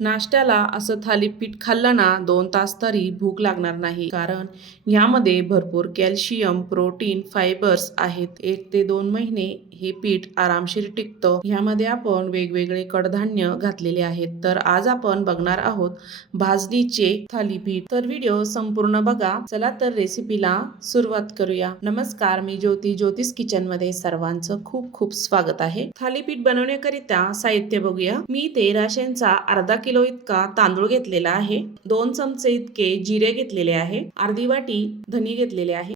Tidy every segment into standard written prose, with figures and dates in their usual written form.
नाश्त्याला असं थालीपीठ खाल्लं ना 2 तास तरी भूक लागणार नाही, कारण यामध्ये भरपूर कॅल्शियम, प्रोटीन, फायबर्स आहेत. 1 ते 2 महिने हे पीठ आरामशीर टिकतं. ह्यामध्ये आपण वेगवेगळे कडधान्य घातलेले आहेत. तर आज आपण बघणार आहोत भाजणीचे थालीपीठ. तर व्हिडिओ संपूर्ण बघा. चला तर रेसिपीला सुरुवात करूया. नमस्कार, मी ज्योतिष किचनमध्ये सर्वांचं खूप खूप स्वागत आहे. थालीपीठ बनवण्याकरिता साहित्य बघूया. मी ते राशनचा अर्धा किलो इतका तांदूळ घेतलेला आहे. 2 चमचे इतके जिरे घेतलेले आहे. अर्धी वाटी धनी घेतलेले आहे.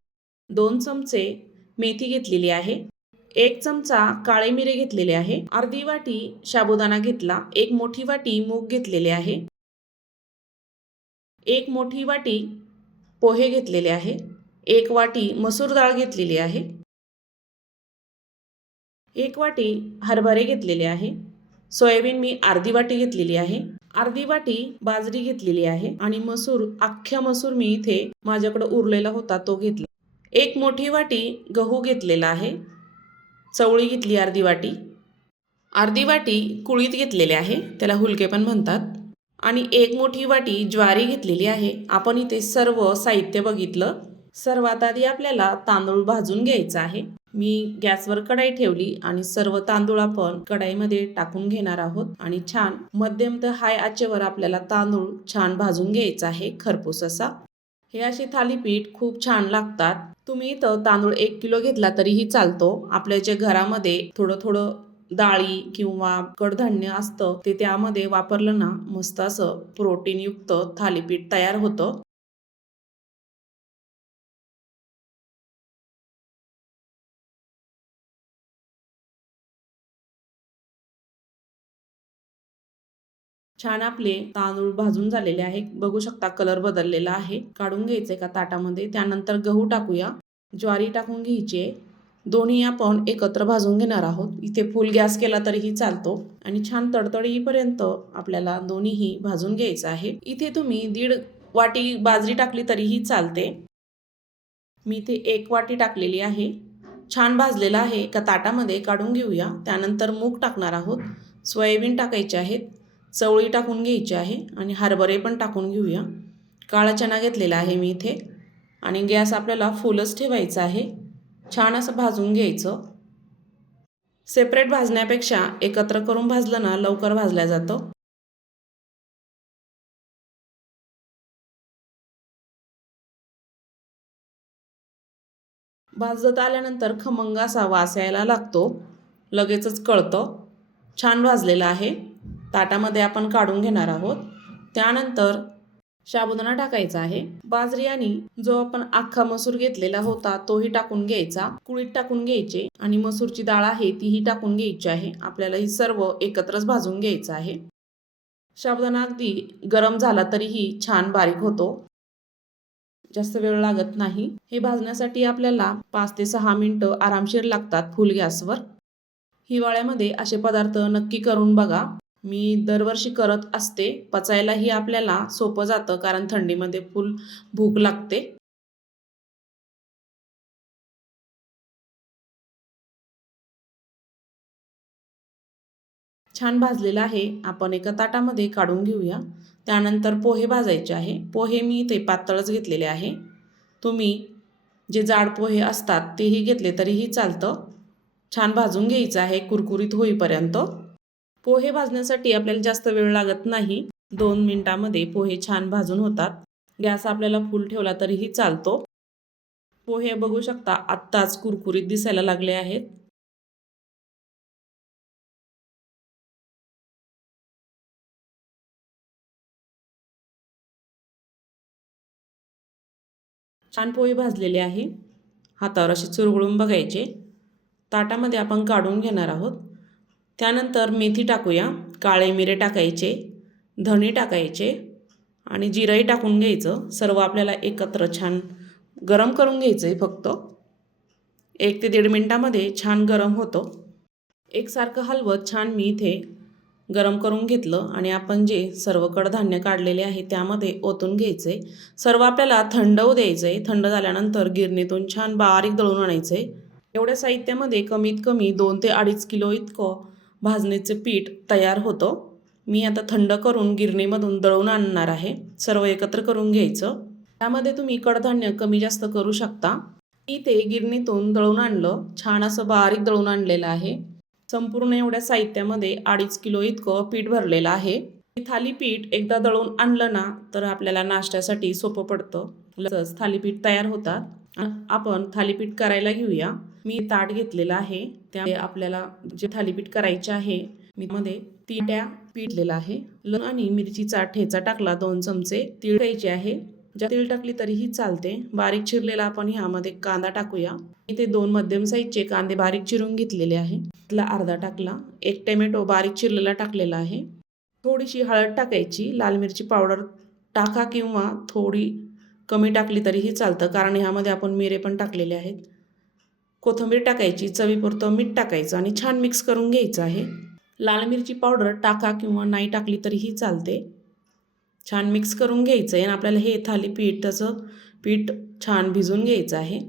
2 चमचे मेथी घेतलेली आहे. 1 चमचा काळे मिरे घेतलेले आहे. अर्धी वाटी साबुदाणा घेतला. 1 मोठी वाटी मूग घेतलेले आहे. 1 मोठी वाटी पोहे घेतलेले आहे. 1 वाटी मसूर डाळ घेतलेली आहे. 1 वाटी हरभरे घेतलेले आहे. सोयाबीन मी अर्धी वाटी घेतलेली आहे. अर्धी वाटी बाजरी घेतलेली आहे आणि अख्ख्या मसूर मी इथे माझ्याकडे उरलेला होता तो घेतला. 1 मोठी वाटी गहू घेतलेला आहे. चवळी घेतली अर्धी वाटी. अर्धी वाटी कुळीत घेतलेले आहे, त्याला हुलके पण म्हणतात. आणि 1 मोठी वाटी ज्वारी घेतलेली आहे. आपण इथे सर्व साहित्य बघितलं. सर्वात आधी आपल्याला तांदूळ भाजून घ्यायचा आहे. मी गॅसवर कढाई ठेवली आणि सर्व तांदूळ आपण कढाईमध्ये टाकून घेणार आहोत आणि छान मध्यम ते हाय आचेवर आपल्याला तांदूळ छान भाजून घ्यायचा आहे, खरपूस असा. हे असे थालीपीठ खूप छान लागतात. तुम्ही इथं तांदूळ 1 किलो घेतला तरीही चालतो. आपल्या जे घरामध्ये थोडं थोडं डाळी किंवा कडधान्य असतं ते त्यामध्ये वापरलं ना मस्त असं प्रोटीनयुक्त थालीपीठ तयार होतं. छान आपले तांदूळ भाजून झालेले आहे. बघू शकता कलर बदललेला आहे. काढून घ्यायचे का ताटामध्ये. त्यानंतर गहू टाकूया. ज्वारी टाकून घ्यायची. दोन्ही आपण एकत्र भाजून घेणार आहोत. इथे फुल गॅस केला तरीही चालतो आणि छान तडतडीपर्यंत आपल्याला दोन्हीही भाजून घ्यायचं आहे. इथे तुम्ही 1.5 वाटी बाजरी टाकली तरीही चालते. मी इथे 1 वाटी टाकलेली आहे. छान भाजलेला आहे. एका ताटामध्ये काढून घेऊया. त्यानंतर मूग टाकणार आहोत. सोयाबीन टाकायचे आहेत. चवळी टाकून घ्यायची आहे आणि हरभरे पण टाकून घेऊया. काळा चणा घेतलेला आहे मी इथे आणि गॅस आपल्याला फुलच ठेवायचा आहे. छान असं भाजून घ्यायचं. सेपरेट भाजण्यापेक्षा एकत्र करून भाजलं ना लवकर भाजल्या जातं. भाजत आल्यानंतर खमंग असा वास यायला लागतो. लगेचच कळतं. छान भाजलेला आहे. ताटामध्ये आपण काढून घेणार आहोत. त्यानंतर साबुदाणा टाकायचा आहे. बाजरी आणि जो आपण अख्खा मसूर घेतलेला होता तोही टाकून घ्यायचा. कुळीत टाकून घ्यायचे आणि मसूरची डाळ आहे तीही टाकून घ्यायची आहे. आपल्याला ही सर्व एकत्रच भाजून घ्यायचं आहे. साबुदाणा अगदी गरम झाला तरीही छान बारीक होतो. जास्त वेळ लागत नाही. हे भाजण्यासाठी आपल्याला 5 ते 6 मिनिटं आरामशीर लागतात फुल गॅसवर. हिवाळ्यामध्ये असे पदार्थ नक्की करून बघा. मी दरवर्षी करत असते. पचायलाही आपल्याला सोपं जातं, कारण थंडीमध्ये फुल भूक लागते. छान भाजलेला आहे. आपण एका ताटामध्ये काढून घेऊया. त्यानंतर पोहे भाजायचे आहे. पोहे मी इथे पातळच घेतलेले आहे. तुम्ही जे जाड पोहे असतात तेही घेतले तरीही चालतं. छान भाजून घ्यायचं आहे कुरकुरीत होईपर्यंत. पोहे भाजण्यासाठी आपल्याला जास्त वेळ लागत नाही. 2 मिनिटामध्ये पोहे छान भाजून होतात. गॅस आपल्याला फुल ठेवला तरीही चालतो. पोहे बघू शकता आत्ताच कुरकुरीत दिसायला लागले आहेत. छान पोहे भाजलेले आहे. हातावर असे चुरगळून बघायचे. ताटामध्ये आपण काढून घेणार आहोत. त्यानंतर मेथी टाकूया. काळे मिरे टाकायचे. धणे टाकायचे आणि जिरंही टाकून घ्यायचं. सर्व आपल्याला एकत्र छान गरम करून घ्यायचं आहे फक्त. 1 ते 1.5 मिनिटामध्ये छान गरम होतं. एकसारखं हलवत छान मी इथे गरम करून घेतलं आणि आपण जे सर्व कडधान्य काढलेले आहे त्यामध्ये ओतून घ्यायचं आहे. सर्व आपल्याला थंड होऊ द्यायचं आहे. थंड झाल्यानंतर गिरणीतून छान बारीक दळून आणायचं आहे. एवढ्या साहित्यामध्ये कमीत कमी 2 ते 2.5 किलो इतकं भाजणीचं पीठ तयार होतं. मी आता थंड करून गिरणीमधून दळून आणणार आहे. सर्व एकत्र करून घ्यायचं. त्यामध्ये तुम्ही कडधान्य कमी जास्त करू शकता. मी ते गिरणीतून दळून आणलं, छान असं बारीक दळून आणलेलं आहे. संपूर्ण एवढ्या साहित्यामध्ये 2.5 किलो इतकं पीठ भरलेलं आहे. हे थालीपीठ एकदा दळून आणलं ना तर आपल्याला नाश्त्यासाठी सोपं पडतं. लगेच थालीपीठ तयार होतात. आपण थालीपीठ करायला घेऊया. मी ताट घेतलेलं आहे, त्यामध्ये आपल्याला जे थालीपीठ करायचे आहे मी मध्ये 3 ट्या पिठलेलं आहे. लसूण आणि मिरचीचा ठेचा टाकला, 2 चमचे तीळ घ्यायचे आहे. ज्या तीळ टाकली तरीही चालते. बारीक चिरलेला आपण ह्यामध्ये कांदा टाकूया. इथे 2 मध्यम साईजचे कांदे बारीक चिरून घेतलेले आहे. त्याला अर्धा टाकला. 1 टोमॅटो बारीक चिरलेला टाकलेला आहे. थोडीशी हळद टाकायची. लाल मिरची पावडर टाका किंवा थोडी कमी टाकली तरीही चालतं, कारण ह्यामध्ये आपण मिरे पण टाकलेले आहेत. कोथिंबीर टाकायची, चवीपुरतं मीठ टाकायचं आणि छान मिक्स करून घ्यायचं आहे. लाल मिरची पावडर टाका किंवा नाही टाकली तरीही चालते. छान मिक्स करून घ्यायचं आहे आणि आपल्याला हे थालीपीठाचं पीठ छान भिजून घ्यायचं आहे.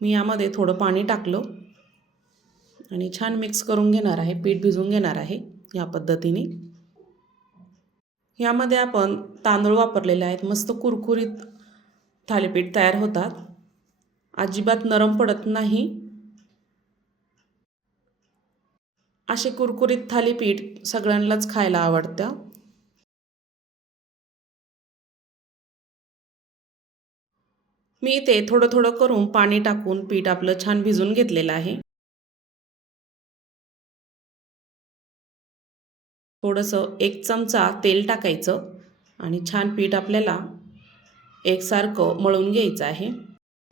मी यामध्ये थोडं पाणी टाकलं आणि छान मिक्स करून घेणार आहे. पीठ भिजून घेणार आहे या पद्धतीने. यामध्ये आपण तांदूळ वापरलेले आहेत. मस्त कुरकुरीत थालीपीठ तयार होतात. अजिबात नरम पडत नाही. असे कुरकुरीत थालीपीठ सगळ्यांनाच खायला आवडतं. मी इथे थोडं थोडं करून पाणी टाकून पीठ आपलं छान भिजून घेतलेलं आहे. थोडंसं 1 चमचा तेल टाकायचं आणि छान पीठ आपल्याला एकसारखं मळून घ्यायचं आहे.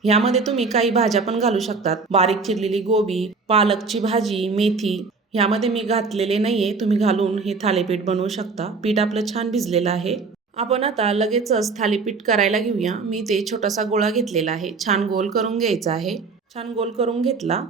ह्यामध्ये तुम्ही काही भाज्या पण घालू शकतात. बारीक चिरलेली गोबी, पालकची भाजी, मेथी ह्यामध्ये मी घातलेले नाहीये. तुम्ही घालून हे थालीपीठ बनवू शकता. पीठ आपलं छान भिजलेलं आहे. आपण आता लगेचच थालीपीठ करायला घेऊया. मी ते छोटासा गोळा घेतलेला आहे. छान गोल करून घ्यायचा आहे. छान गोल करून घेतला.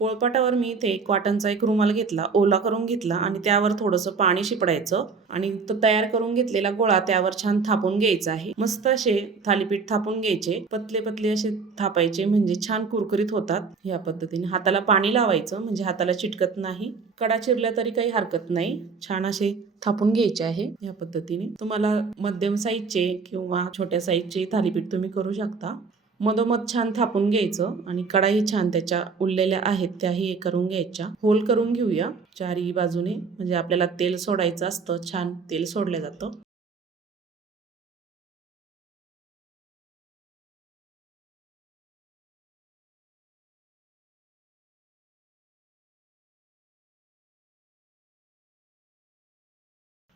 पोळपाटावर मी इथे कॉटनचा एक रुमाल घेतला, ओला करून घेतला आणि त्यावर थोडंसं पाणी शिपडायचं आणि तो तयार करून घेतलेला गोळा त्यावर छान थापून घ्यायचा आहे. मस्त असे थालीपीठ थापून घ्यायचे. पतले पतले असे थापायचे, म्हणजे छान कुरकुरीत होतात. या पद्धतीने हाताला पाणी लावायचं, म्हणजे हाताला चिटकत नाही. कडा चिरल्या तरी काही हरकत नाही. छान असे थापून घ्यायचे आहे. या पद्धतीने तुम्हाला मध्यम साईजचे किंवा छोट्या साईजचे थालीपीठ तुम्ही करू शकता. मधोमध छान थापून घ्यायचं आणि कढाई छान त्याच्या उरलेल्या आहेत त्याही करून घ्यायच्या. होल करून घेऊया चारही बाजूने, म्हणजे आपल्याला तेल सोडायचं असतं. छान तेल सोडलं जातं.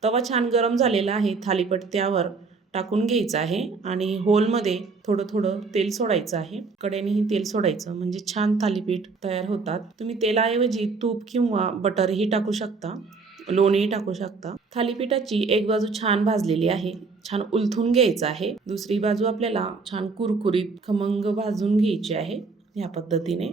तवा छान गरम झालेला आहे. थालीपीठ त्यावर टाकून घ्यायचं आहे आणि होलमध्ये थोडं थोडं तेल सोडायचं आहे. कडेनेही तेल सोडायचं, म्हणजे छान थालीपीठ तयार होतात. तुम्ही तेलाऐवजी तूप किंवा बटरही टाकू शकता, लोणीही टाकू शकता. थालीपीठाची एक बाजू छान भाजलेली आहे. छान उलथून घ्यायचं आहे. दुसरी बाजू आपल्याला छान कुरकुरीत खमंग भाजून घ्यायची आहे. या पद्धतीने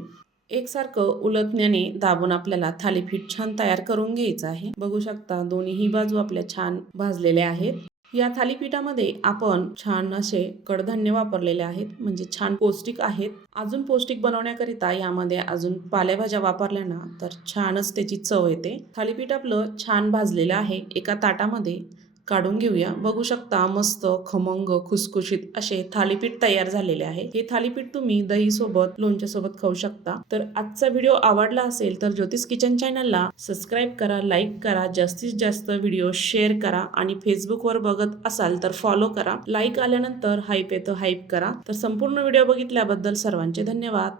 एकसारखं उलटण्याने दाबून आपल्याला थालीपीठ छान तयार करून घ्यायचं आहे. बघू शकता दोन्ही बाजू आपल्या छान भाजलेल्या आहेत. या थालीपीठामध्ये आपण छान असे कडधान्य वापरलेले आहेत, म्हणजे छान पौष्टिक आहेत. अजून पौष्टिक बनवण्याकरिता यामध्ये अजून पालेभाज्या वापरल्या ना तर छानच त्याची चव येते. थालीपीठ आपलं छान भाजलेलं आहे. एका ताटामध्ये काढून घेऊया. बघू शकता मस्त खमंग खुसखुशीत असे थालीपीठ तयार झालेले आहे. हे थालीपीठ तुम्ही दही सोबत, लोणच्या सोबत खाऊ शकता. तर आजचा व्हिडिओ आवडला असेल तर ज्योतिष किचन चॅनलला सबस्क्राईब करा, लाईक करा, जास्तीत जास्त व्हिडिओ शेअर करा आणि फेसबुकवर बघत असाल तर फॉलो करा. लाईक आल्यानंतर हाईप येतं, हाईप करा. तर संपूर्ण व्हिडिओ बघितल्याबद्दल सर्वांचे धन्यवाद.